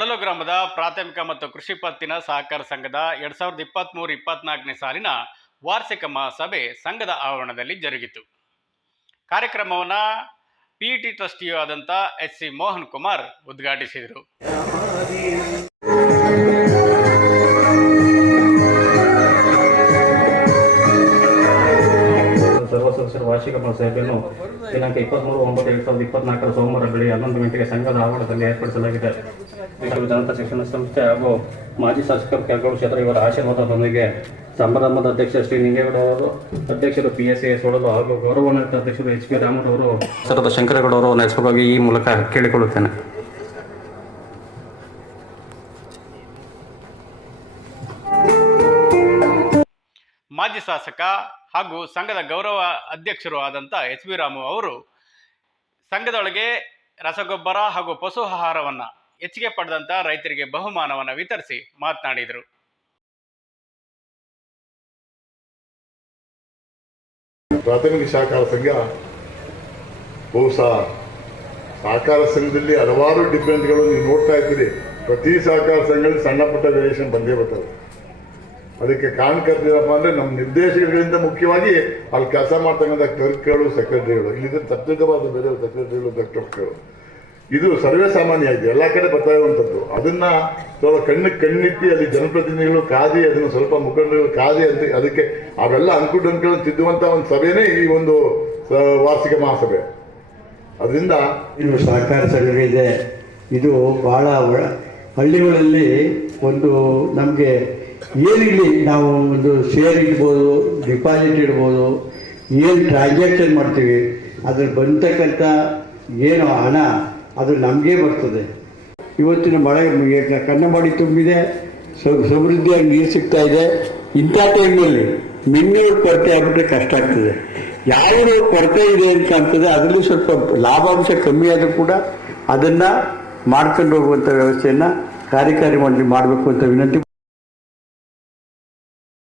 ಹೊಳಲು ಗ್ರಾಮದ ಪ್ರಾಥಮಿಕ ಮತ್ತು ಕೃಷಿ ಪತ್ತಿನ ಸಹಕಾರ ಸಂಘದ 2023-24ನೇ ಸಾಲಿನ ವಾರ್ಷಿಕ ಮಹಾಸಭೆ ಸಂಘದ ಆವರಣದಲ್ಲಿ ಜರುಗಿತು. ಕಾರ್ಯಕ್ರಮವನ್ನು ಪಿಇಟಿ ಟ್ರಸ್ಟಿಯೂ ಆದಂಥ ಎಚ್.ಸಿ. ಮೋಹನ್ ಕುಮಾರ್ ಉದ್ಘಾಟಿಸಿದರು. ಸರ್ವ ಸದಸ್ಯರ ವಾರ್ಷಿಕ ಮಹಾಸಭೆಯನ್ನು ದಿನಾಂಕ 23/9/2024 ಸೋಮವಾರ ಬೆಳಗ್ಗೆ 11 ಗಂಟೆಗೆ ಸಂಘದ ಆವರಣದಲ್ಲಿ ಏರ್ಪಡಿಸಲಾಗಿದೆ. ಜನತಾ ಶಿಕ್ಷಣ ಸಂಸ್ಥೆ ಹಾಗೂ ಮಾಜಿ ಶಾಸಕರು ಕೆಳಗೋಡು ಕ್ಷೇತ್ರ ಇವರ ಆಶೀರ್ವಾದದೊಂದಿಗೆ ಸಮಾರಂಭದ ಅಧ್ಯಕ್ಷ ಶ್ರೀ ನಿಂಗೇಗೌಡ ಅವರು, ಅಧ್ಯಕ್ಷರು PSAS ಹೊಳಲು ಹಾಗೂ ಗೌರವಾನ್ವಿತ ಅಧ್ಯಕ್ಷರು H.P. ರಾಮೂರ್ ಅವರು, ಸರದ ಶಂಕರೇಗೌಡ ಅವರು ನಡೆಸಬೇಕಾಗಿ ಈ ಮೂಲಕ ಕೇಳಿಕೊಳ್ಳುತ್ತೇನೆ. ಮಾಜಿ ಶಾಸಕ ಹಾಗೂ ಸಂಘದ ಗೌರವ ಅಧ್ಯಕ್ಷರು ಆದಂಥ H.P. ರಾಮು ಅವರು ಸಂಘದೊಳಗೆ ರಸಗೊಬ್ಬರ ಹಾಗೂ ಪಶು ಆಹಾರವನ್ನು ಹೆಚ್ಚಿಗೆ ಪಡೆದಂಥ ರೈತರಿಗೆ ಬಹುಮಾನವನ್ನು ವಿತರಿಸಿ ಮಾತನಾಡಿದರು. ಪ್ರಾಥಮಿಕ ಸಹಕಾರ ಸಂಘ ಬಹುಶಃ ಸಹಕಾರ ಸಂಘದಲ್ಲಿ ಹಲವಾರು ಡಿಫ್ರೆನ್ಸ್ಗಳು ನೀವು ನೋಡ್ತಾ ಇದ್ದೀರಿ. ಪ್ರತಿ ಸಹಕಾರ ಸಂಘದಲ್ಲಿ ಸಣ್ಣ ಪುಟ್ಟ ವೇರಿಯೇಷನ್ ಬಂದೇ ಬರ್ತದೆ. ಅದಕ್ಕೆ ಕಾರಣಕರ್ತೇನಪ್ಪ ಅಂದರೆ ನಮ್ಮ ನಿರ್ದೇಶಕಗಳಿಂದ ಮುಖ್ಯವಾಗಿ ಅಲ್ಲಿ ಕೆಲಸ ಮಾಡ್ತಕ್ಕಂಥ ಕ್ಲರ್ಕ್ಗಳು, ಸೆಕ್ರೆಟರಿಗಳು, ಇಲ್ಲಿದ್ದ ತತ್ವಿಕವಾದ ಬೇರೆ ಸೆಕ್ರೆಟರಿಗಳು, ಕ್ಲರ್ಕ್ಗಳು, ಇದು ಸರ್ವೇ ಸಾಮಾನ್ಯ ಆಗಿದೆ, ಎಲ್ಲ ಕಡೆ ಬರ್ತಾ ಇರುವಂಥದ್ದು. ಅದನ್ನ ಸ್ವಲ್ಪ ಕಣ್ಣಿಟ್ಟು ಅಲ್ಲಿ ಜನಪ್ರತಿನಿಧಿಗಳು ಕಾದಿ, ಅದನ್ನು ಸ್ವಲ್ಪ ಮುಖಂಡರು ಕಾದಿ ಅಂತ ಅದಕ್ಕೆ ಅವೆಲ್ಲ ಅಂಕುಡೊಂಕುಗಳನ್ನು ತಿದ್ದುವಂಥ ಒಂದು ಸಭೆನೇ ಈ ಒಂದು ವಾರ್ಷಿಕ ಮಹಾಸಭೆ. ಅದರಿಂದ ಇದು ಸಹಕಾರ ಸಂಘವಿದೆ. ಇದು ಬಹಳ ಹಳ್ಳಿಗಳಲ್ಲಿ ಒಂದು ನಮಗೆ ಏನಿರಲಿ, ನಾವು ಒಂದು ಶೇರ್ ಇಡ್ಬೋದು, ಡಿಪಾಸಿಟ್ ಇಡ್ಬೋದು, ಏನು ಟ್ರಾನ್ಸಾಕ್ಷನ್ ಮಾಡ್ತೀವಿ ಅದ್ರ ಬಂತಕ್ಕಂಥ ಏನು ಹಣ ಅದು ನಮಗೆ ಬರ್ತದೆ. ಇವತ್ತಿನ ಮಳೆ ಕನ್ನಂಬಾಡಿ ತುಂಬಿದೆ, ಸಮೃದ್ಧಿಯಾಗಿ ನೀರು ಸಿಗ್ತಾ ಇದೆ. ಇಂಥ ಟೈಮಲ್ಲಿ ಮಿನ್ನೀರು ಕೊರತೆ ಆಗ್ಬಿಟ್ರೆ ಕಷ್ಟ ಆಗ್ತದೆ. ಯಾವುದು ಕೊರತೆ ಇದೆ ಅಂತ ಆಗ್ತದೆ ಅದರಲ್ಲಿ ಸ್ವಲ್ಪ ಲಾಭಾಂಶ ಕಮ್ಮಿ ಆದರೂ ಕೂಡ ಅದನ್ನು ಮಾಡ್ಕೊಂಡು ಹೋಗುವಂಥ ವ್ಯವಸ್ಥೆಯನ್ನು ಕಾರ್ಯಕಾರಿ ಮಾಡಬೇಕು ಅಂತ ವಿನಂತಿ.